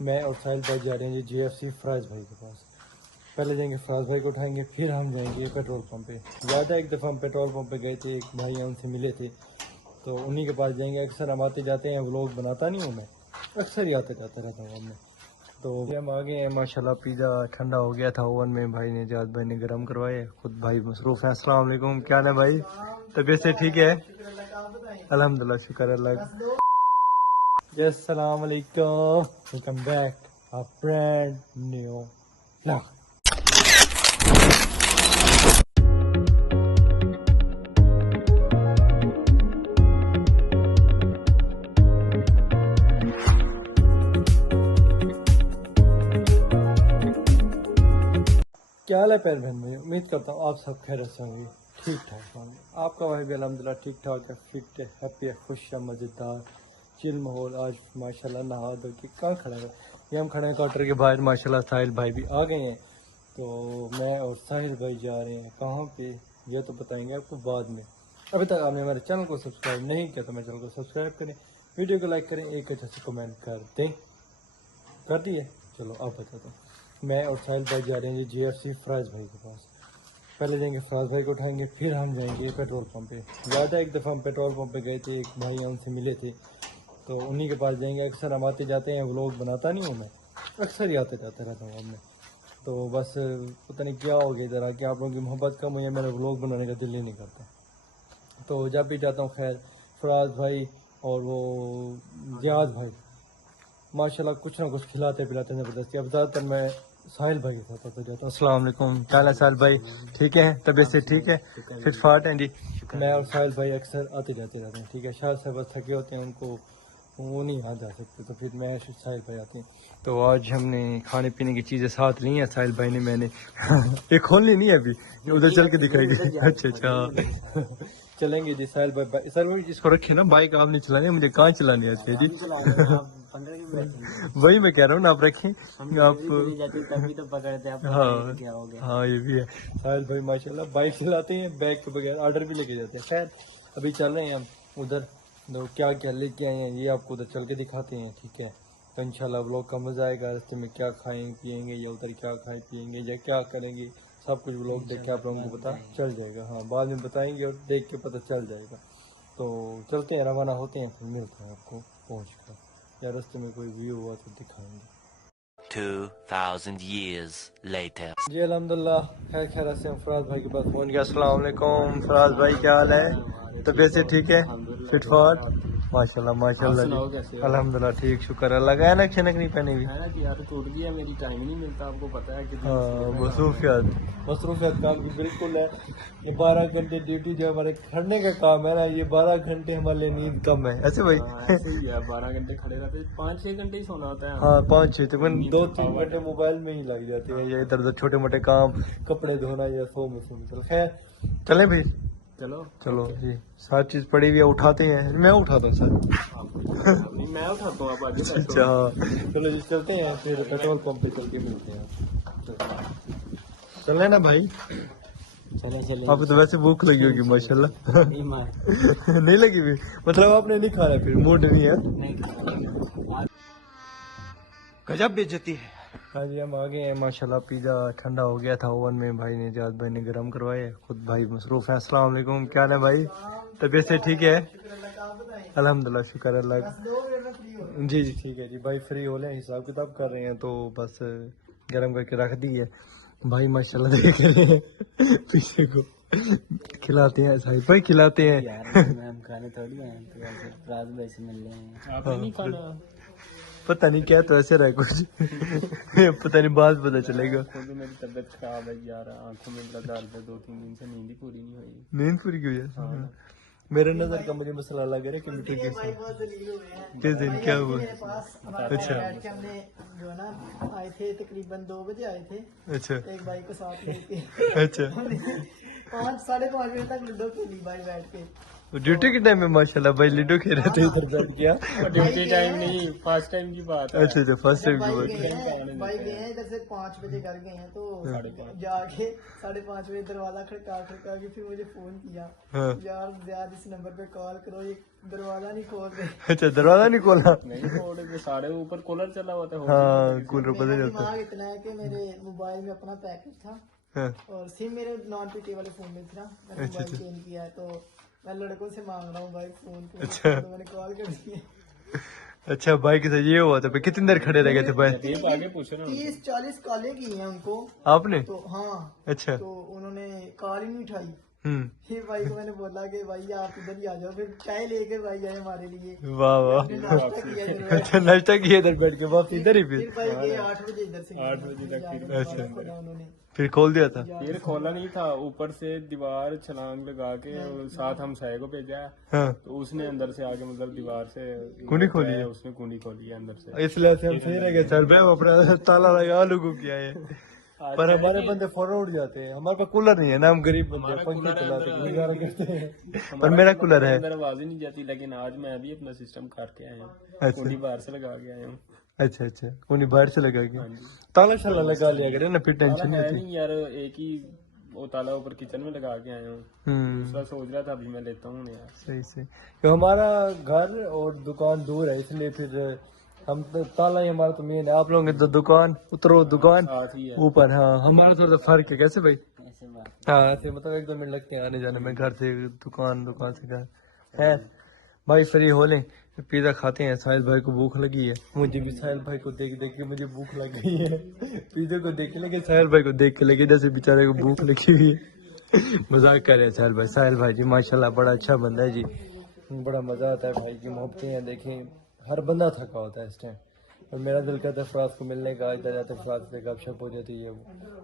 میں اور ساحل بھائی جا رہے ہیں جی GFC فراز بھائی کے پاس. پہلے جائیں گے فراز بھائی کو اٹھائیں گے, پھر ہم جائیں گے پیٹرول پمپ پہ. یاد ہے ایک دفعہ ہم پیٹرول پمپ پہ گئے تھے, ایک بھائی ہیں ان سے ملے تھے, تو انہی کے پاس جائیں گے. اکثر ہم آتے جاتے ہیں, व्लॉग بناتا نہیں ہوں میں, اکثر ہی آتے جاتے رہتا ہوں میں. تو ہم آ گئے ہیں ماشاءاللہ. پیزا ٹھنڈا ہو گیا تھا اوون میں, بھائی نے جاد بھائی نے گرم کروائے, خود بھائی مصروف ہیں. السلام علیکم, کیا ہے بھائی, طبیعت سے ٹھیک ہے؟ الحمدللہ, شکر اللہ. جی السلام علیکم, welcome back a brand new vlog. کیا حال ہے پیر بہن بھائی, امید کرتا ہوں آپ سب خیریت سے ہوں گے, ٹھیک ٹھاک ہوں گے. آپ کا بھائی بھی الحمدللہ ٹھیک ٹھاک ہے, فٹ ہے, ہیپی ہے, خوش ہے, مزیدار چل ماحول. آج ماشاءاللہ نہا دھو کے کہاں کھڑے ہیں, یہ ہم کھڑے ہیں کوارٹر کے باہر. ماشاءاللہ ساحل بھائی بھی آ گئے ہیں, تو میں اور ساحل بھائی جا رہے ہیں کہاں پہ, یہ تو بتائیں گے آپ کو بعد میں. ابھی تک آپ نے ہمارے چینل کو سبسکرائب نہیں کیا تو میرے چینل کو سبسکرائب کریں, ویڈیو کو لائک کریں, ایک اچھا سے کمنٹ کر دیں. کر دیے, چلو آپ بتا دو. میں اور ساحل بھائی جا رہے ہیں جی GFC فراز بھائی کے پاس. پہلے جائیں گے فراز بھائی کو اٹھائیں گے, پھر ہم جائیں گے پیٹرول پمپ پہ. یاد ہے ایک دفعہ ہم پیٹرول پمپ پہ گئے تھے, ایک بھائی ہیں ان سے ملے تھے, تو انہی کے پاس جائیں گے. اکثر ہم آتے جاتے ہیں, व्लॉग بناتا نہیں ہوں میں, اکثر ہی آتے جاتے رہتا ہوں میں. تو بس پتہ نہیں کیا ہو گیا ذرا کہ آپ لوگوں کی محبت کم ہوئی ہے, میرا व्लॉग بنانے کا دل ہی نہیں کرتا. تو جب بھی جاتا ہوں, خیر فراز بھائی اور وہ زیاد بھائی ماشاءاللہ کچھ نہ کچھ کھلاتے پلاتے ہیں زبردستی. اب زیادہ تر میں ساحل بھائی کے ساتھ آتا جاتا ہوں. السلام علیکم, کیا حال ہے ساحل بھائی, ٹھیک ہے, طبیعت سے ٹھیک ہے, فٹ فاٹ ہیں جی. میں اور ساحل بھائی اکثر آتے جاتے رہتے ہیں, ٹھیک ہے. شاید سے بس تھکے ہوتے ہیں, ان کو وہ نہیں آ جا سکتے, تو پھر میں ساحل بھائی آتے ہیں. تو آج ہم نے کھانے پینے کی چیزیں ساتھ لی ہیں. ساحل بھائی نے, میں نے یہ کھولنی نہیں ہے ابھی, ادھر چل کے دکھائی گی. اچھا اچھا, چلیں گے جی. ساحل بھائی اس کو رکھے نا, بائک آپ نہیں چلانی, مجھے کہاں چلانی آتی ہے جی. وہی میں کہہ رہا ہوں نا, آپ رکھیں آپ. ہاں یہ بھی ہے. ساحل بھائی ماشاءاللہ بائک چلاتے ہیں, بیگ کے بغیر آرڈر بھی لے کے جاتے ہیں. خیر ابھی چل رہے ہیں ہم ادھر, تو کیا کیا لے کے آئے ہیں یہ آپ کو ادھر چل کے دکھاتے ہیں, ٹھیک ہے. تو انشاءاللہ व्लॉग کا مزہ آئے گا. راستے میں کیا کھائیں پیئیں گے, یا ادھر کیا کھائیں پیئیں گے, یا کیا کریں گے, سب کچھ व्लॉग دیکھ کے آپ لوگوں کو پتہ چل جائے گا. ہاں بعد میں بتائیں گے, اور دیکھ کے پتہ چل جائے گا. تو چلتے ہیں, روانہ ہوتے ہیں, پھر ملتے ہیں آپ کو پہنچ کر, یا راستے میں کوئی ویو ہوا تو دکھائیں گے. 2000 years later. جی الحمدللہ خیر خیریت سے ہم فراز بھائی کے پاس پہنچ گیا. السلام علیکم فراز بھائی, کیا حال ہے, طبیعت سے ٹھیک ہے, فٹ فاٹ, ماشاءاللہ ماشاءاللہ جی. الحمدللہ ٹھیک, شکر اللہ کا. اینک شنک نہیں پہنی ہوئی, ٹوٹ گیا, میری ٹائم نہیں ملتا, آپ کو پتا ہے کتنی مصروفیات کام کی بالکل ہے. یہ 12 گھنٹے ڈیوٹی جو ہمارے کھڑنے کا کام ہے نا, یہ 12 گھنٹے ہمارے لیے نیند کم ہے, ایسے بھائی. ایسے ہی ہے, 12 گھنٹے کھڑے رہتے, 5-6 گھنٹے ہی سونا ہوتا ہے. ہاں 5-6, تقریباً 2-3 گھنٹے موبائل میں ہی لگ جاتے ہیں, یا ادھر ادھر چھوٹے موٹے کام, کپڑے دھونا یا سو میں سے. خیر چلیں بھائی, چلو جی. ساری چیز پڑی ہوئی ہے, اٹھاتے ہیں, میں اٹھاتا ہوں سر. میں اٹھاتا ہوں, آپ آگے بیٹھو. اچھا چلو جی, چلتے ہیں پھر پیٹرول پمپ پہ چل کے ملتے ہیں. چلیں نا بھائی, آپ کو تو ویسے بھوک لگی ہوگی ماشاءاللہ. نہیں لگی بھی, مطلب آپ نے نہیں کھانا, پھر موڈ نہیں ہے. گجب بےعزتی ہے. ہاں جی ہم آ گئے ہیں ماشاءاللہ. پیزا ٹھنڈا ہو گیا تھا اوون میں, بھائی نے جاد بھائی نے گرم کروائے, خود بھائی مصروف ہیں. السلام علیکم, کیا حال ہے بھائی, طبیعت سے ٹھیک ہے, الحمدللہ شکر اللہ کا. جی جی ٹھیک ہے جی بھائی, فری ہو لیں, حساب کتاب کر رہے ہیں, تو بس گرم کر کے رکھ دی ہے. بھائی ماشاءاللہ دیکھ رہے ہیں پیچھے کو, کھلاتے ہیں ساحل بھائی, کھلاتے ہیں. کھانے تھوڑی ہیں, پتہ نہیں کیا تو ایسے رہے کچھ, پتہ نہیں بعد پتہ چلے گا. خود میری طبیعت خراب ہے یار, آنکھوں میں بڑا درد ہے, 2-3 دن سے نیند ہی پوری نہیں ہوئی. نیند پوری کی وجہ سے میرے نظر کا مجھے مسئلہ لگ رہا ہے کہ میٹر کے ساتھ کس دن کیا ہوا. اچھا جو نا آئے تھے تقریباً 2 بجے آئے تھے, اچھا ایک بھائی کو ساتھ لے کے اچھا 5-5:30 بجے تک لوڈو کھیلی بھائی بیٹھ کے. ड्यूटी के टाइम में माशाल्लाह भाई लूडो खेल रहे थे इधर बैठ गया। ड्यूटी टाइम नहीं, फर्स्ट टाइम की बात है। अच्छा फर्स्ट टाइम की भाई बात गए है। हैं, भाई गए हैं इधर से 5 बजे घर गए हैं, तो जाके 5:30 बजे दरवाजा खड़का के फिर मुझे फोन किया, हाँ। यार यार इस नंबर पे कॉल करो, ये दरवाजा नहीं खोल रहे। अच्छा दरवाजा नहीं खोला। नहीं छोड़ के सारे ऊपर कूलर चला हुआ था। हाँ कूलर मेरा बदल जाता दिमाग इतना है कि मेरे मोबाइल में अपना पैकेज था है। और सिम मेरे नॉन पीटी वाले फोन में था, मैंने मोबाइल चेंज किया है, तो मैं लड़कों से मांग रहा हूँ भाई फोन को। अच्छा। तो मैंने कॉल कर दी। अच्छा भाई के साथ ये हुआ था, कितनी देर खड़े रह गए थे भाई? ये आगे पूछ रहा हूँ। 30-40 कॉलें की हैं उनको, आपने? तो हाँ, अच्छा। तो उन्होंने कॉल ही नहीं उठाई। फिर भाई को मैंने बोला कि भाई आप इधर ही आ जाओ, फिर चाय लेके भाई आए हमारे लिए। वाह वाह। फिर नाश्ता किया इधर बैठ के। अच्छा नाश्ता किया इधर बैठ के, वापस इधर ही फिर भाई गए 8 बजे इधर से। 8 बजे तक जाके फिर। दोबारा खोला उन्होंने। फिर खोल दिया था। फिर खोला नहीं था, ऊपर से दीवार छलांग लगा के और साथ हम साय को भेजा है, हाँ तो उसने अंदर से आके मतलब दीवार से कुंडी खोली है? उसने कुंडी खोली है अंदर से। इसलिए से हम सही रह गए सर भाई, अपना ताला लगा लोगों किया है। पर हमारे बंदे फौरन उठ जाते हैं, हमारे पास कूलर नहीं है ना, हम गरीब बंदे हैं, पंखे चलाते हैं, गुजारा करते हैं। पर मेरा कूलर है। अंदर आवाज ही नहीं जाती, लेकिन आज मैं भी अपना सिस्टम करके आया हूँ, अच्छा। कुंडी बाहर से लगा के आया हूँ। अच्छा अच्छा उन्हें बाहर से लगा के ताला शाला लगा लिया करे ना, फिर टेंशन नहीं है होती। नहीं यार, एक ही वो ताला ऊपर किचन में लगा के आया हूँ, दूसरा सोच रहा था अभी मैं लेता हूँ यार। सही सही। तो हमारा घर और दुकान दूर है, इसलिए फिर हम तो ताला ही हमारा तो मेन है। आप लोगों की तो दुकान उतरो दुकान साथ ही है। ऊपर। हाँ हमारा थोड़ा फर्क है। कैसे भाई? हाँ ऐसे मतलब 1-2 मिनट लगते हैं आने जाने में, घर से दुकान, दुकान से घर। है भाई फ्री हो लें, पिज़्ज़ा खाते हैं। साहिल भाई को भूख लगी है, मुझे भी साहिल भाई को देख देख के मुझे भूख लगी है। पिज़्ज़ा को देख के लगे, साहिल भाई को देख के लगे जैसे बेचारे को भूख लगी हुई है। मजाक कर रहे हैं साहिल भाई। साहिल भाई जी माशाल्लाह बड़ा अच्छा बंदा है जी, बड़ा मजा आता है भाई की मोहब्बतें हैं। देखें हर बंदा थका होता है इस टाइम, और मेरा दिल करता है फराज को मिलने का, इधर जाते फराज से गपशप हो जाती है,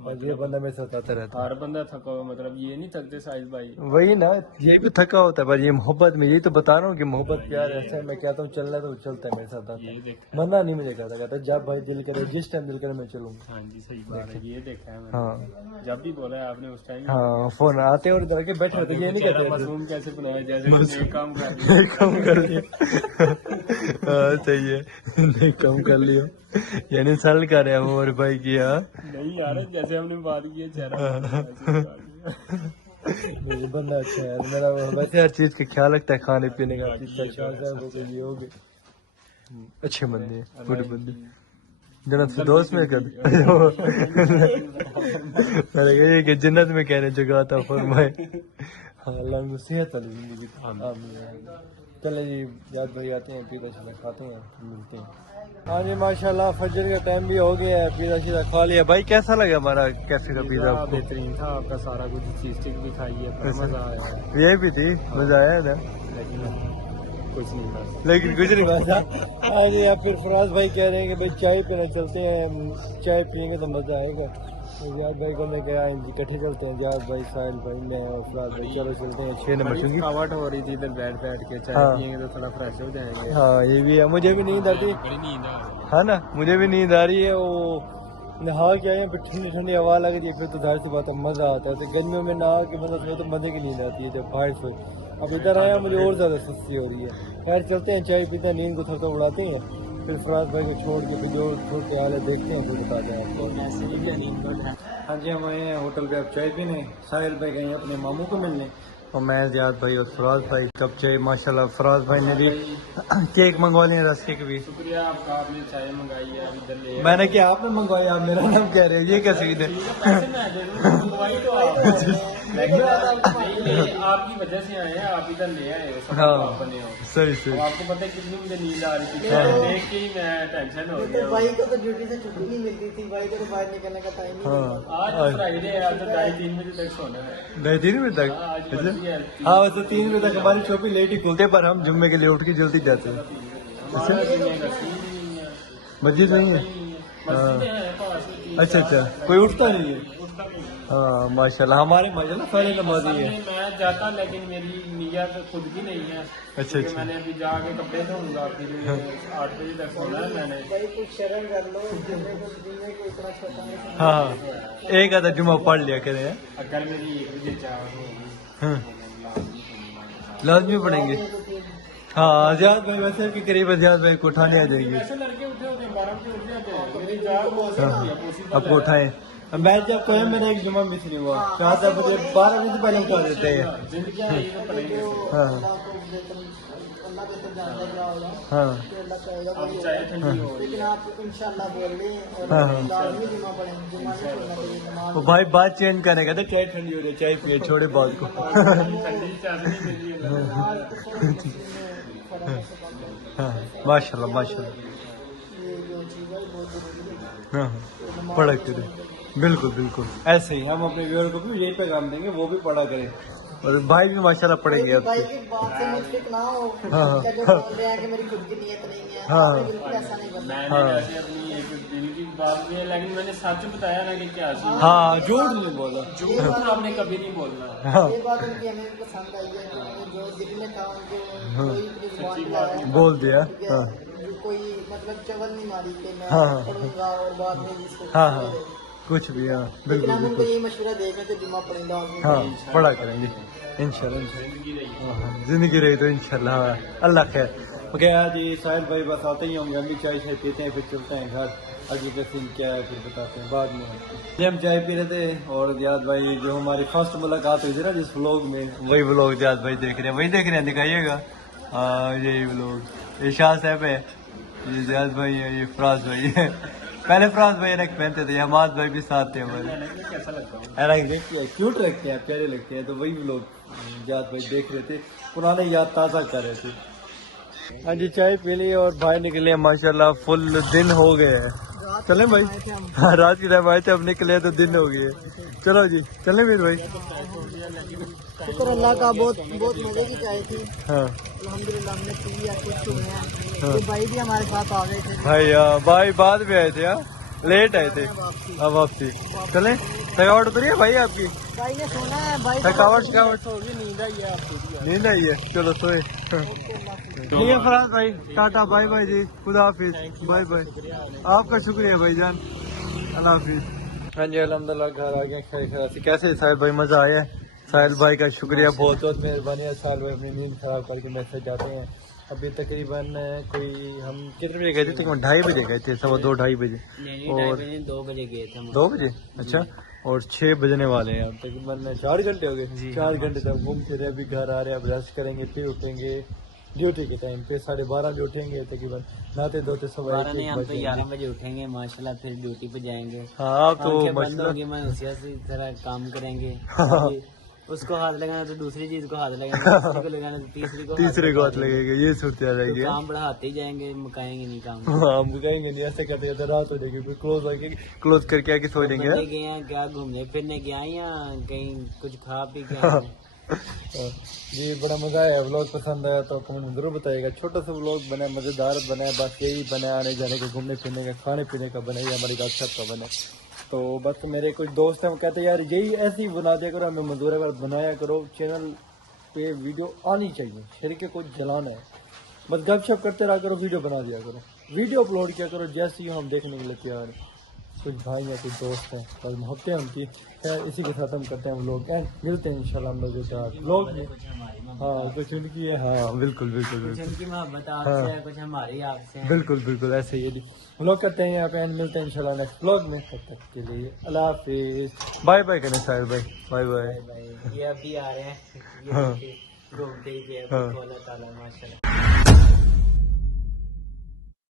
और ये बंदा मेरे साथ आता रहता है। हर बंदा थका हुआ, मतलब ये नहीं थकते साहिल भाई। वही ना, ये भी थका होता है, पर ये मोहब्बत में, यही तो बता रहा हूँ कि मोहब्बत प्यार ऐसा है। मैं कहता हूँ चलना तो चलता है मेरे साथ आता है, मना नहीं मुझे कहता जब भाई दिल करे, जिस टाइम दिल करे मैं चलूंगा। हाँ जी सही बात है, ये देखा है मैंने। हाँ जब भी बोला है आपने उस टाइम। हाँ फोन आते और इधर के बैठे होते, ये नहीं कहते मासूम कैसे बनाया, जैसे कि एक काम कर दिया। कम कर लिया। हाँ सही है, नहीं कम कर लिया, यानी सरल कर रहे हैं हमारे भाई की। हाँ नहीं यार, जैसे हमने बात की है चेहरा मेरे बंदा अच्छा है मेरा, वैसे हर चीज का ख्याल रखता है, खाने पीने का, पिज्जा शाजा वो तो ये हो गए। अच्छे बंदे हैं, पूरे बंदे। जन्नत से दोस्त में कर मैंने कहा कि जन्नत में कहने जगह था फरमाए। हाँ अल्लाह में सेहत वाली जिंदगी आमीन। चले जी याद भाई आते हैं, पिज़्ज़ा शीज़ा खाते हैं, मिलते हैं। हाँ जी माशाल्लाह फजर का टाइम भी हो गया है, पिज़्ज़ा शीज़ा खा लिया। भाई कैसा लगा हमारा कैफे का पिज़्ज़ा आपको? बेहतरीन था आपका, सारा कुछ चीज स्टिक भी खाई है, पर मजा आया। ये भी थी, मजा आया था, कुछ नहीं बस। लेकिन कुछ नहीं बचा। हाँ जी अब फिर फराज भाई कह रहे हैं कि भाई चाय पीना चलते हैं, चाय पियेंगे तो मजा आएगा। याद भाई को मैं कहा इकट्ठे चलते हैं, याद भाई साहिल भाई मैं और फराज भाई चलो चलते हैं 6 नंबर चुंगी। थकावट हो रही थी इधर बैठ बैठ के, चाय हाँ। पियेंगे तो थोड़ा फ्रेश हो जाएंगे। हाँ ये भी है, मुझे भी नींद आती बड़ी नींद आ रही है। है ना, मुझे भी नींद आ रही है। वो नहा के आए फिर ठंडी ठंडी हवा लग रही है, फिर तो जाहिर सी बात है मजा आता है। तो गर्मियों में नहा के मतलब सोए तो मजे की नींद आती है जब बाहर सोए। अब इधर आया मुझे और ज्यादा सुस्ती हो रही है। खैर चलते हैं, चाय पीते हैं, नींद को थोड़ा उड़ाते हैं, फिर फराज भाई को छोड़ के फिर जो छोड़ के हाल है देखते हैं, फिर बताते हैं आपको। हाँ जी हम आए हैं होटल पे अब चाय पीने, साहिल भाई गए अपने मामू को मिलने, और मैं ज़ियाद भाई और फराज भाई कब चाय। माशाल्लाह फराज भाई ने भी केक मंगवा लिया, रस केक भी। शुक्रिया आपका, आपने चाय मंगाई है, इधर ले मैंने क्या आपने मंगवाया, आप मेरा नाम कह रहे हैं, ये कैसे इधर? पैसे मैं दे दूं, मंगवाई तो आप। लेकिन आपकी वजह से आए हैं, आप इधर ले आए हो, सब हाँ आप बने हो। सही सही। और आपको पता है कितनी मुझे नींद आ रही थी, देख के ही मैं टेंशन हो तो गया। भाई को तो ड्यूटी से छुट्टी नहीं मिलती थी, भाई को तो बाहर निकलने का टाइम नहीं मिलता। आज फ्राइडे है, आज तो 2:30-3 बजे तक सोना है। 2:30 बजे तक? आज अच्छा बची है हाँ वैसे 3 बजे तक हमारी शॉप ही लेट ही खुलते, पर हम जुम्मे के लिए उठ के जल्दी जाते हैं। हमारा जिम्मे का सीन ही नहीं है। मस्जिद नहीं है? मस्जिद है पास में, 3-4 अच्छा अच्छा, कोई उठता नहीं है? उठता नहीं है। हाँ माशाल्लाह हमारे माशाल्लाह सारे नमाजी असल हैं। में मैं जाता, लेकिन मेरी नियत खुद की नहीं है। अच्छा क्योंकि अच्छा मैंने अभी जाके कपड़े धोऊंगा, फिर 8 बजे तक सोना है मैंने। भाई कुछ शर्म कर लो, जुम्मे को इतना छोटा नहीं समझो। हाँ हाँ एक आधा जुम्मा पढ़ लिया करें। अगर मेरी 1 बजे चाह होगी हाँ लाजमी पढ़ेंगे। हाँ जियाद भाई वैसे भी करीब जियाद भाई को उठाने आ जाएंगे। ऐसे लड़के उठे होते हैं 12 बजे उठ जाते हैं, मेरी जाग बहुत है अब को उठाए मैं जब कोई मेरा एक जुम्मा मिस नहीं हुआ 4 बजे 12 बजे से पहले उठा देते हैं। जिंदगी में ये पड़ेंगे। हाँ अल्लाह के अंदर जानता क्या होगा हाँ कि अल्लाह कहेगा अब चाहे ठंडी हो, लेकिन आप इंशाल्लाह बोल रहे हैं और हाँ। लाजमी जुम्मा पढ़ेंगे, जुम्मा नहीं छोड़ना चाहिए नमाज। वो भाई बात चेंज करने का था चाय ठंडी हो जाए चाय पिए छोड़े बात को। ठंडी चादर नहीं मिली है। नमाज तो थोड़ा मुश्किल में फर्क है सब का। हाँ माशाल्लाह माशाल्लाह। ये जो चीज़ है बहुत जरूरी है। हाँ पढ़ा करें बिल्कुल बिल्कुल ऐसे ही हम अपने व्यूअर को भी यही पैगाम देंगे वो भी पढ़ा करें और भाई भी माशाल्लाह पढ़ेंगे अब भाई की बात से मुश्किल ना हो हाँ। क्या जो बोल रहे हैं कि मेरी खुद की नीयत नहीं है, हाँ। आपने बिल्कुल ऐसा नहीं करना। मैंने हाँ। वैसे अपनी एक दिल की बात भी है, लेकिन मैंने सच बताया ना कि क्या चीज। हाँ झूठ नहीं बोला झूठ आपने कभी नहीं बोलना। हाँ ये बात उनकी हमें पसंद आई है कि उन्होंने जो दिल में था उनको कोई अपनी जुबान बुलाया, बोल दिया ठीक है? हाँ कोई मतलब चवल नहीं मारी कि मैं हाँ। पढ़ूंगा और बाद में जिसको हाँ हाँ कुछ भी हाँ लेकिन बिल्कुल हम उनको बिल्कुल यही मशवरा देंगे कि जुम्मा पढ़ेंगे आदमी। हाँ पढ़ा करेंगे इंशाल्लाह जिंदगी रही तो इंशाल्लाह हाँ, अल्लाह खैर ओके आज ये साहिल भाई बस आते ही होंगे हम भी चाय शाय पीते हैं फिर चलते हैं घर आगे का सीन क्या है फिर बताते हैं बाद में। ये हम चाय पी रहे थे और जियाद भाई जो हमारी फर्स्ट मुलाकात हुई थी ना जिस व्लॉग में वही व्लॉग जियाद भाई देख रहे हैं वही देख रहे हैं दिखाइएगा। हाँ यही व्लॉग ये शाह साहब है ये जियाद भाई है ये फराज भाई है पहले फराज भाई रख पहनते थे हमाद भाई भी साथ थे हमारे कैसा लगता है? क्यूट रखते हैं प्यारे लगते हैं तो वही लोग जात भाई देख रहे थे पुराने याद ताज़ा कर रहे थे। हाँ जी चाय पी ली और भाई निकले माशाल्लाह फुल दिन हो गए हैं चले भाई हाँ रात की टाइम आए थे अब निकले तो दिन हो गए चलो जी चले मीर भाई। शुक्र अल्लाह का बहुत बहुत मजे की चाय थी हाँ अल्हम्दुलिल्लाह हमने पी या खुश हुए हैं। हाँ। ये भाई भी हमारे साथ आ गए थे भाई भाई बाद में आए थे हाँ लेट आए थे अब वापसी चले थकावट उतरी है भाई आपकी भाई ने सोना है भाई थकावट होगी, नींद आई है आपको। नींद आई है चलो सोए ठीक है फराज भाई टाटा बाय बाय जी खुदा हाफिज बाय बाय आपका शुक्रिया भाईजान अल्लाह हाफिज। हाँ जी अल्हम्दुलिल्लाह घर आ गए खैर खैर से कैसे साहिल भाई मजा आया साहिल भाई का शुक्रिया बहुत बहुत मेहरबानी है साहिल भाई अपनी नींद खराब करके मैसेज जाते हैं अभी तकरीबन कोई हम कितने बजे गए थे तकरीबन 2:30 बजे गए थे 2:15 2:30 बजे और 2 बजे गए थे 2 बजे अच्छा और 6 बजने वाले हैं अब तकरीबन 4 घंटे हो गए 4 घंटे तक घूमते रहे अभी घर आ रहे हैं अब रेस्ट करेंगे फिर उठेंगे ड्यूटी के टाइम पे 12:30 बजे उठेंगे तकरीबन नहाते धोते सब 11 बजे उठेंगे माशाल्लाह फिर ड्यूटी पे जाएंगे। हाँ आप तो बंद माशाल्लाह होगी मैं उसी से तरह काम करेंगे। उसको हाथ लगाना तो दूसरी चीज को हाथ लगाना तीसरी को लगाना तो तीसरे को हाथ लगेगा ये सूरत रहेगी काम बढ़ाते ही जाएंगे मुकाएंगे नहीं काम। हाँ मुकाएंगे नहीं ऐसे करते करते रात हो जाएगी फिर क्लोज करके आके सो जाएंगे बंदे गए हैं क्या घूमने फिरने गया या कहीं कुछ खा पी के आए हैं? जी बड़ा मजा आया व्लॉग पसंद आया तो कमेंट जरूर बताइएगा छोटा सा व्लॉग बना मजेदार बना बस यही बना आने जाने का घूमने फिरने का खाने पीने का बना या हमारी गपशप का बना तो बस मेरे कुछ दोस्त हैं वो कहते हैं यार यही ऐसे ही बना दिया करो हमें मंजूर है बनाया करो चैनल पे वीडियो आनी चाहिए शरीके को जलाना है बस गपशप करते रहा करो वीडियो बना दिया करो वीडियो अपलोड किया करो जैसे ही हम देखने के लिए तैयार हैं कुछ भाई हैं कुछ दोस्त हैं बस मोहब्बतें उनकी खैर इसी के साथ हम करते हैं व्लॉग एंड मिलते हैं इंशाल्लाह हम लोग के साथ व्लॉग में हाँ कुछ उनकी है हाँ बिल्कुल बिल्कुल कुछ बिल्कुल उनकी मोहब्बत आपसे है कुछ हमारी आपसे है। बिल्कुल बिल्कुल ऐसे ही व्लॉग करते हैं यहाँ पे एंड मिलते हैं इंशाल्लाह नेक्स्ट व्लॉग में तब तक के लिए अल्लाह हाफिज बाय बाय करें साहिल भाई बाय बाय भाई ये अभी आ रहे हैं ये हाँ। देखिए, घूमते ही गए हाँ। अल्लाह ताला माशाल्लाह।